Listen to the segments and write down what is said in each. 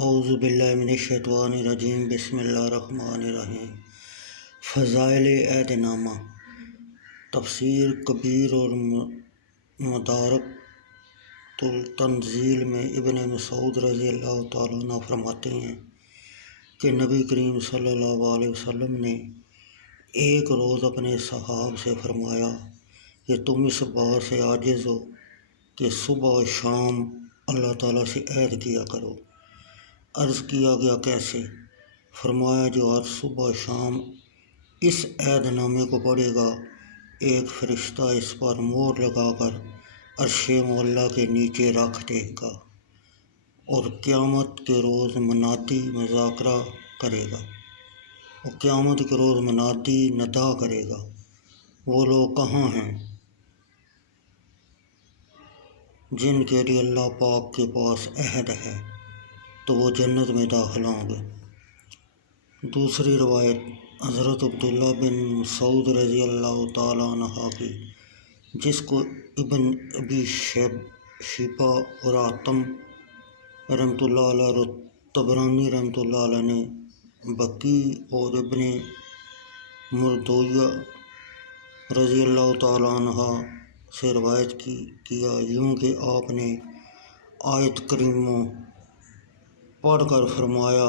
اعوذ باللہ من الشیطان الرجیم بسم اللہ الرحمن الرحیم۔ فضائل عہد نامہ، تفسیر کبیر اور مدارک التنزیل میں ابن مسعود رضی اللہ تعالیٰ عنہ فرماتے ہیں کہ نبی کریم صلی اللہ علیہ وسلم نے ایک روز اپنے صحاب سے فرمایا کہ تم اس بات سے عاجز ہو کہ صبح و شام اللہ تعالیٰ سے عہد کیا کرو۔ عرض کیا گیا کیسے؟ فرمایا جو ہر صبح و شام اس عہد نامے کو پڑھے گا ایک فرشتہ اس پر مہر لگا کر عرش معلیٰ کے نیچے رکھ دے گا اور قیامت کے روز منادی مذاکرہ کرے گا اور قیامت کے روز منادی ندا کرے گا، وہ لوگ کہاں ہیں جن کے لیے اللہ پاک کے پاس عہد ہے، تو وہ جنت میں داخل ہوں گے۔ دوسری روایت حضرت عبداللہ بن مسعود رضی اللہ تعالیٰ عنہ کی، جس کو ابن ابی شیبہ اور حاتم رحمۃ اللہ علیہ اور طبرانی رحمۃ اللہ علیہ نے بقی اور ابن مردویہ رضی اللہ تعالیٰ عنہ سے روایت کیا یوں کہ آپ نے آیت کریمہ پڑھ کر فرمایا،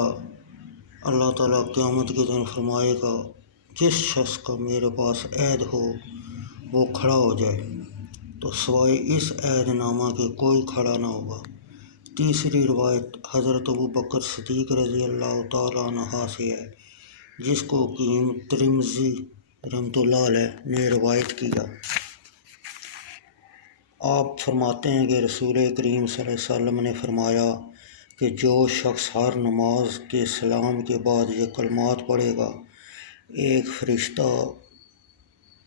اللہ تعالیٰ قیامت کے دن فرمائے گا جس شخص کا میرے پاس عہد ہو وہ کھڑا ہو جائے، تو سوائے اس عہد نامہ کے کوئی کھڑا نہ ہوگا۔ تیسری روایت حضرت ابوبکر صدیق رضی اللہ تعالیٰ عنہ سے ہے، جس کو حکیم ترمذی رحمۃ اللہ علیہ نے روایت کیا۔ آپ فرماتے ہیں کہ رسول کریم صلی اللہ علیہ وسلم نے فرمایا کہ جو شخص ہر نماز کے سلام کے بعد یہ کلمات پڑھے گا، ایک فرشتہ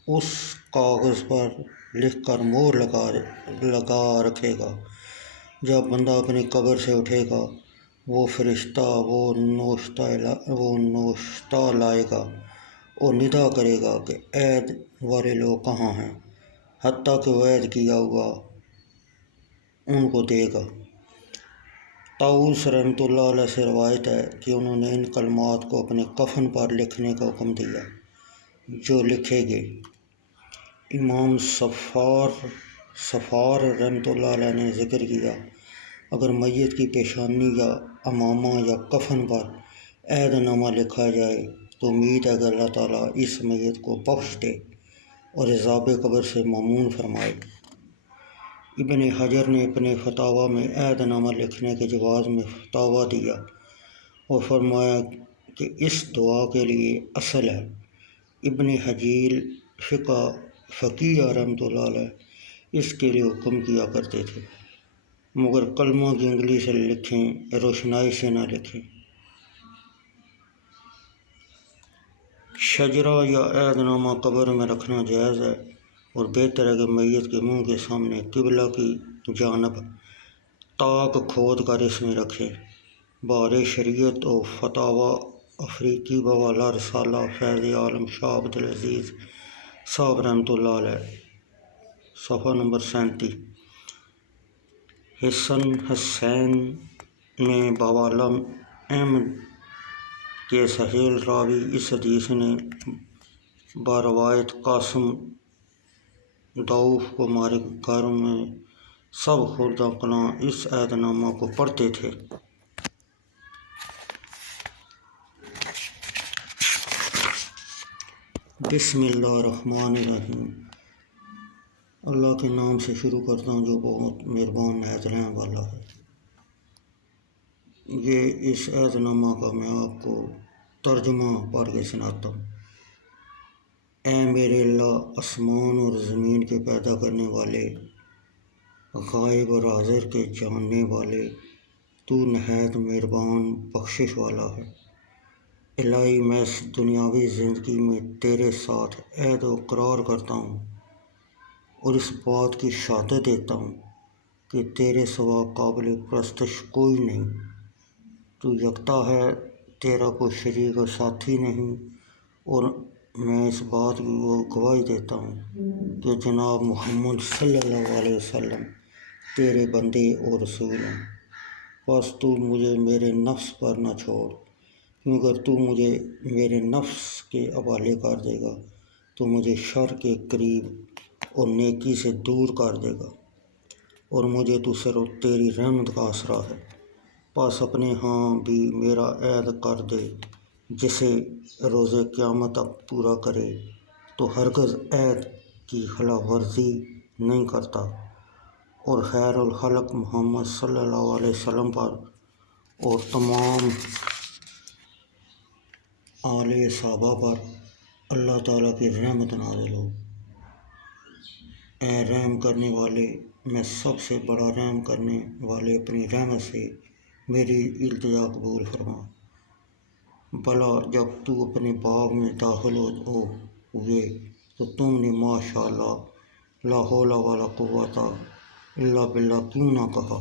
اس کاغذ پر لکھ کر مہر لگا رکھے گا۔ جب بندہ اپنی قبر سے اٹھے گا، وہ فرشتہ وہ نوشتہ لائے گا اور ندا کرے گا کہ عہد والے لوگ کہاں ہیں، حتیٰ کہ وہ عہد کیا ہوا ان کو دے گا۔ طاؤس رحمۃ اللہ علیہ سے روایت ہے کہ انہوں نے ان کلمات کو اپنے کفن پر لکھنے کا حکم دیا جو لکھے گئے۔ امام صفار رحمۃ اللہ علیہ نے ذکر کیا، اگر میت کی پیشانی یا امامہ یا کفن پر عہد نامہ لکھا جائے تو امید ہے کہ اللہ تعالیٰ اس میت کو بخش دے اور عذاب قبر سے معمون فرمائے۔ ابن حجر نے اپنے فتاویٰ میں عہد نامہ لکھنے کے جواز میں فتاویٰ دیا اور فرمایا کہ اس دعا کے لیے اصل ہے۔ ابن حجیل فقیہ رحمۃ اللہ علیہ اس کے لیے حکم کیا کرتے تھے، مگر کلمہ کی انگلی سے لکھیں، روشنائی سے نہ لکھیں۔ شجرہ یا عہد نامہ قبر میں رکھنا جائز ہے اور بہتر ہے کہ میت کے منہ کے سامنے قبلہ کی جانب تاک کھود کر اس میں رکھیں۔ بہار شریعت و فتاویٰ افریقی بوالا رسالہ فیض عالم شاہ عبدالعزیز صاحب رحمۃ اللہ علیہ، صفحہ نمبر 37۔ حسن حسین میں بوالا احمد کے سہیل راوی اس حدیث نے باروایت قاسم دؤف کو ہمارے گھر میں سب خوردہ کلاں اس عہد نامہ کو پڑھتے تھے۔ بسم اللہ الرحمن الرحیم۔ اللہ کے نام سے شروع کرتا ہوں جو بہت مہربان نہایت رحم والا ہے۔ یہ اس عہد نامہ کا میں آپ کو ترجمہ پڑھ کے سناتا ہوں۔ اے میرے اللہ، آسمان اور زمین کے پیدا کرنے والے، غائب اور حاضر کے جاننے والے، تو نہایت مہربان بخشش والا ہے۔ الہی میں اس دنیاوی زندگی میں تیرے ساتھ عہد و اقرار کرتا ہوں اور اس بات کی شہادت دیتا ہوں کہ تیرے سوا قابل پرستش کوئی نہیں، تو یکتا ہے، تیرا کوئی شریک و ساتھی نہیں، اور میں اس بات کی گواہی دیتا ہوں کہ جناب محمد صلی اللہ علیہ وسلم تیرے بندے اور رسول ہیں۔ بس تو مجھے میرے نفس پر نہ چھوڑ، کیوں اگر تو مجھے میرے نفس کے حوالے کر دے گا تو مجھے شر کے قریب اور نیکی سے دور کر دے گا، اور مجھے تو صرف تیری رحمت کا آسرا ہے۔ پس اپنے ہاں بھی میرا عہد کر دے، جسے روز قیامت تک پورا کرے تو ہرگز عہد کی خلاف ورزی نہیں کرتا، اور خیر الخلق محمد صلی اللہ علیہ وسلم پر اور تمام آل صحابہ پر اللہ تعالیٰ کی رحمت نازل ہو۔ اے رحم کرنے والے، میں سب سے بڑا رحم کرنے والے، اپنی رحمت سے میری التجا قبول فرما۔ بھلا جب تو اپنے باغ میں داخل ہوئے تو تم نے ماشاء اللہ لا حول ولا قوت الا باللہ کیوں نہ کہا؟